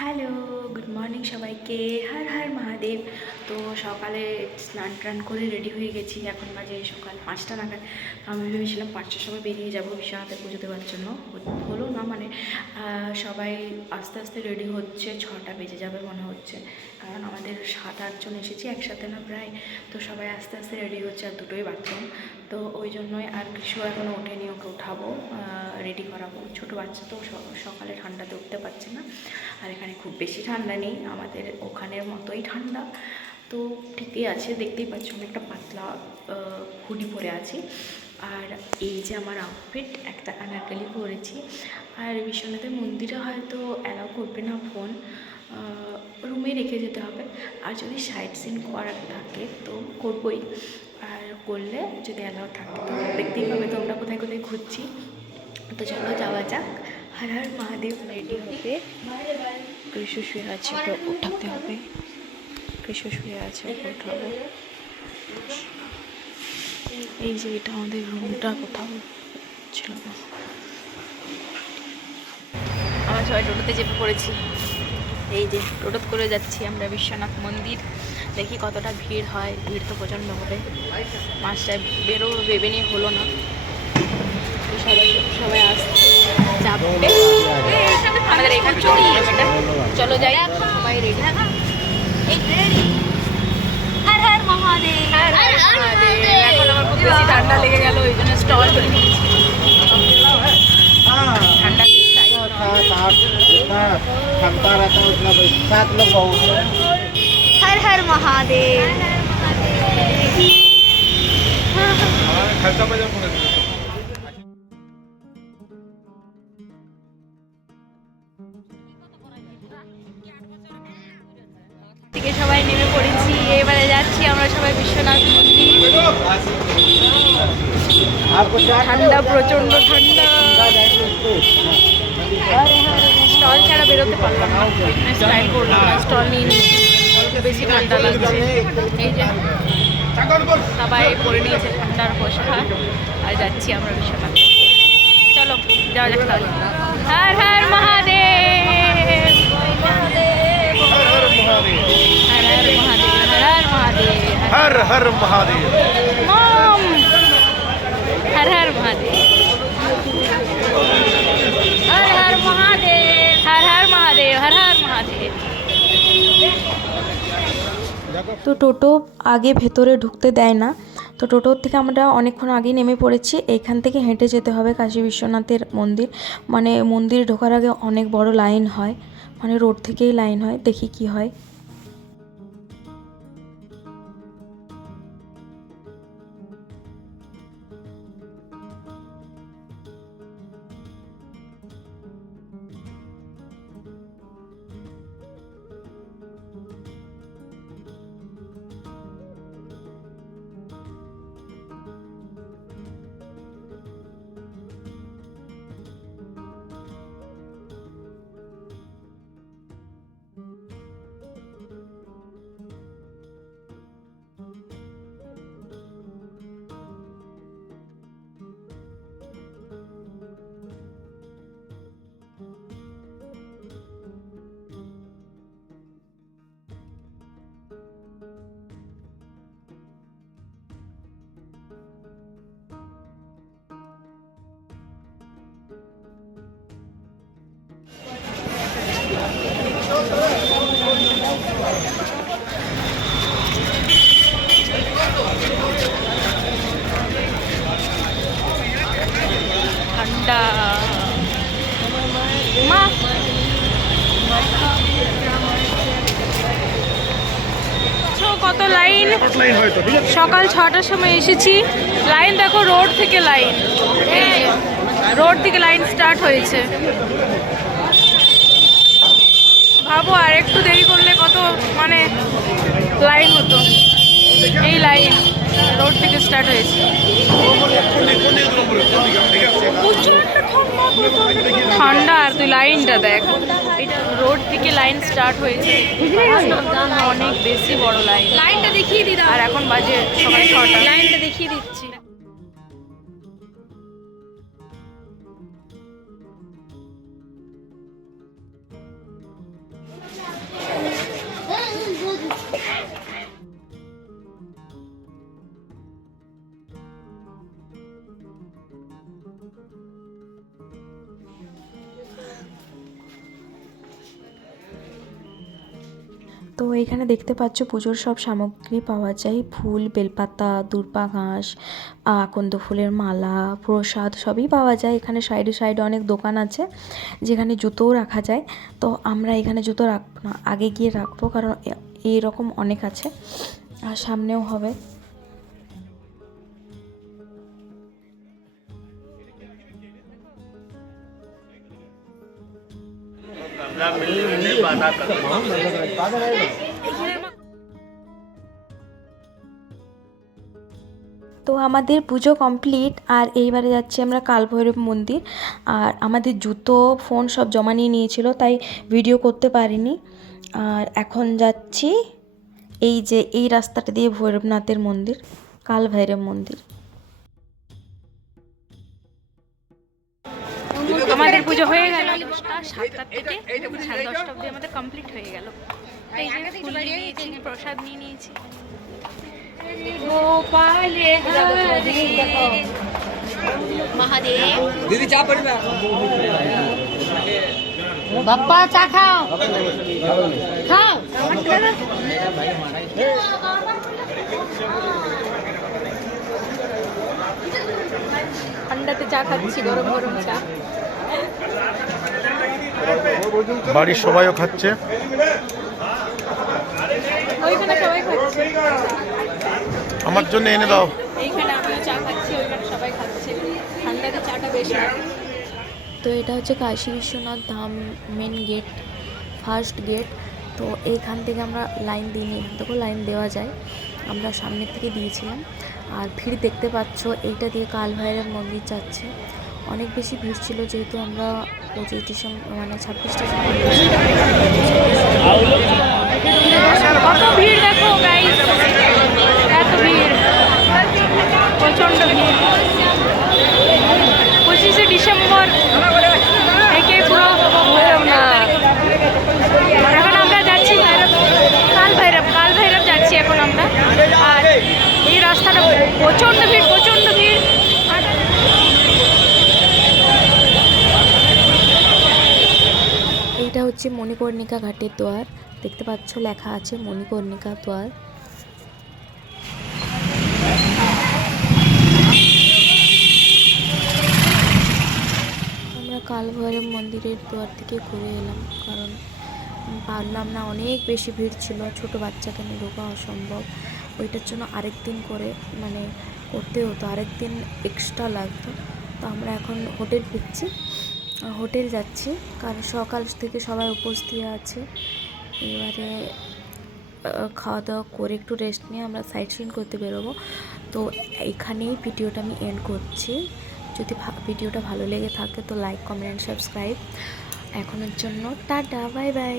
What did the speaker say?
Hello, good morning সবাইকে। হর হর মহাদেব। তো সকালে স্নান টান করে রেডি হয়ে গেছি। এখন বাজে সকাল 5টা নাগাদ। আমি ভেবেছিলাম 5টার সময় বেরিয়ে যাবো বিশ্বনাথে পুজো দেওয়ার জন্য। হলো না, মানে সবাই আস্তে আস্তে রেডি হচ্ছে। 6টা বেজে যাবে মনে হচ্ছে, কারণ আমাদের 7-8 জন এসেছি একসাথে না প্রায়। তো সবাই আস্তে আস্তে রেডি হচ্ছে, আর দুটোই বাথরুম। তো ওই জন্যই আর কিছু এখনও ওঠেনি, ওকে উঠাবো, রেডি করাবো। ছোটো বাচ্চা তো সকালে ঠান্ডাতে উঠতে পারছে না। আর এখানে খুব বেশি ঠান্ডা নেই, আমাদের ওখানের মতোই ঠান্ডা। তো ঠিকই আছে, দেখতেই পাচ্ছি অনেকটা পাতলা হুডি পরে আছি। আর এই যে আমার আউটফিট, একটা আনারকলি পরেছি। আর বিশ্বনাথের মন্দিরে হয়তো অ্যালাউ করবে না ফোন, রুমে রেখে যেতে হবে। আর যদি সাইট সিন করার থাকে তো করবই, আর করলে যদি অ্যালাউ থাকে তো দেখতেই পাবে তোমরা কোথায় কোথায় ঘুরছি। তো চলো যাওয়া যাক। হর হর মহাদেব। রেডি হবে, কৃষ্ণ শুয়ে আছে, ওকে উঠাতে হবে। কৃষ্ণ শুয়ে আছে, ওকে উঠাবো। এই যে এটা আমাদের রুমটা, কোথাও ছিল না। আমরা সবাই টোটোতে চেপে পড়েছি। এই যে টোটো করে যাচ্ছি আমরা বিশ্বনাথ মন্দির। দেখি কতটা ভিড় হয়। ভিড় তো প্রচণ্ড হবে। মাসটায় বেরোবো ভেবে নিয়ে হলো না। সবাই সবাই আসছে, চাপবে আমাদের এখান থেকে কিলোমিটার। চলো যাই, সবাই রেডি। हर हर महादेव। এখন আমার খুব বেশি ঠান্ডা লেগে গেল, ওই জন্য স্টল করে নিয়েছি। ঠান্ডা क्षमता रहता है उतना 7 लोग बहुत है। हर हर महादेव। खर्चा बजा पूरा থেকে সবাই নেমে পড়েছি। এবারে যাচ্ছি আমরা সবাই বিশ্বনাথ মন্দির। ঠান্ডা, প্রচন্ড ঠান্ডা। স্টল ছাড়া বেরোতে পারলাম না, স্টাইল করলাম না, স্টল নিয়ে নিয়েছি। বেশি ঠান্ডা লাগছে। এই যে সবাই পরে নিয়েছে ঠান্ডার পোশাক, আর যাচ্ছি আমরা বিশ্বনাথ। চলো যাওয়া যাক তাহলে। হর হর মহাদেব, হর হর মহাদেব, হর হর মহাদেব, हर हर महादेव। মম হর হর মহাদেব, হর হর মহাদেব, হর হর মহাদেব, হর হর মহাদেব। তো টোটো আগে ভেতরে ঢুকতে দেয় না। তো টোটোর থেকে আমরা অনেকক্ষণ আগেই নেমে পড়েছি। এইখান থেকে হেঁটে যেতে হবে কাশী বিশ্বনাথের মন্দির। মানে মন্দিরে ঢোকার আগে অনেক বড় লাইন হয়, মানে রোড থেকেই লাইন হয়। দেখি কি হয়। ঠান্ডা মা, কত লাইন। সকাল 6টার সময় এসেছি, লাইন দেখো, রোড থেকে লাইন, রোড থেকে লাইন স্টার্ট হয়েছে। ভাবো আর একটু দেরি করলে কত মানে লাইন হতো। এই লাইন রোড থেকে স্টার্ট হয়েছে। ঠান্ডা, আর তুই লাইনটা দেখ, এটা রোড থেকে লাইন স্টার্ট হয়েছে। অনেক বেশি বড় লাইন। লাইনটা দেখিয়ে দিদা। আর এখন বাজে সকাল 6টা। লাইনটা দেখিয়ে দিচ্ছি। তো এখানে দেখতে পাচ্ছ পুজোর সব সামগ্রী পাওয়া যায়, ফুল, বেলপাতা, দূর্বা ঘাস, আকন্দ ফুলের মালা, প্রসাদ সবই পাওয়া যায়। এখানে সাইডে সাইডে অনেক দোকান আছে যেখানে জুতোও রাখা যায়। তো আমরা এখানে জুতো রাখবো না, আগে গিয়ে রাখবো, কারণ এইরকম অনেক আছে আর সামনেও হবে। তো আমাদের পুজো কমপ্লিট, আর এইবারে যাচ্ছি আমরা কালভৈরব মন্দির। আর আমাদের জুতো, ফোন সব জমা নিয়ে নিয়েছিল, তাই ভিডিও করতে পারিনি। আর এখন যাচ্ছি এই যে এই রাস্তাটা দিয়ে ভৈরবনাথের মন্দির, কালভৈরব মন্দির। আমাদের পুজো হয়ে গেল 7টা থেকে 10:30 অবধি আমাদের কমপ্লিট হয়ে গেল। এই যে ফুল নিয়ে নিয়েছি, প্রসাদ নিয়ে নিয়েছি। গোপালে মহাদেব दीदी चाय पड़ी ना বাপ্পা চা খাও খাও। ঠান্ডাতে চা খাচ্ছি, গরম গরম চা। বাড়ির সবাইও খাচ্ছে। ওইখানে সবাই খাচ্ছে, আমার জন্য এনে দাও। এইখানে আমিও চা খাচ্ছি, ওইখানে সবাই খাচ্ছে। ঠান্ডাতে চাটা বেশ লাগে। তো এটা হচ্ছে কাশী বিশ্বনাথ ধাম মেন গেট, ফার্স্ট গেট। তো এইখান থেকে আমরা লাইন দিইনি, এখান থেকেও লাইন দেওয়া যায়, আমরা সামনের থেকে দিয়েছিলাম। আর ভিড় দেখতে পাচ্ছ, এইটা দিয়ে কালভৈরব মন্দির যাচ্ছে। অনেক বেশি ভিড় ছিল, যেহেতু আমরা 25 ডিসেম্বর মানে 26 ডিসেম্বর। কত ভিড় দেখো গাইস, এত ভিড়, প্রচন্ড ভিড়। 25 ডিসেম্বর থেকে পুরো ভৈরবনাথ। এখন আমরা যাচ্ছি কালভৈরব যাচ্ছি এখন আমরা। আর এই রাস্তাটা প্রচন্ড ভিড়, প্রচন্ড ভিড়। আর এইটা হচ্ছে মণিকর্ণিকা ঘাটের দ্বার, দেখতে পাচ্ছ লেখা আছে মণিকর্ণিকা দ্বার। আমরা কালভৈরব মন্দিরের দ্বার থেকে ঘুরে এলাম, কারণ পারলাম না, অনেক বেশি ভিড় ছিল, ছোট বাচ্চাকে নিয়ে ঢোকা অসম্ভব। ওইটার জন্য আরেক দিন করে মানে করতে হতো, আরেক দিন এক্সট্রা লাগতো। তো আমরা এখন হোটেল ফিরছি, হোটেল যাচ্ছি, কারণ সকাল থেকে সবাই উপস্থিত আছে। এবারে খাওয়া দাওয়া করে একটু রেস্ট নিয়ে আমরা সাইট সিন করতে বেরোবো। তো এখানেই ভিডিওটা আমি এন্ড করছি। যদি ভিডিওটা ভালো লেগে থাকে তো লাইক, কমেন্ট, সাবস্ক্রাইব। এখনের জন্য টাটা, বাই বাই।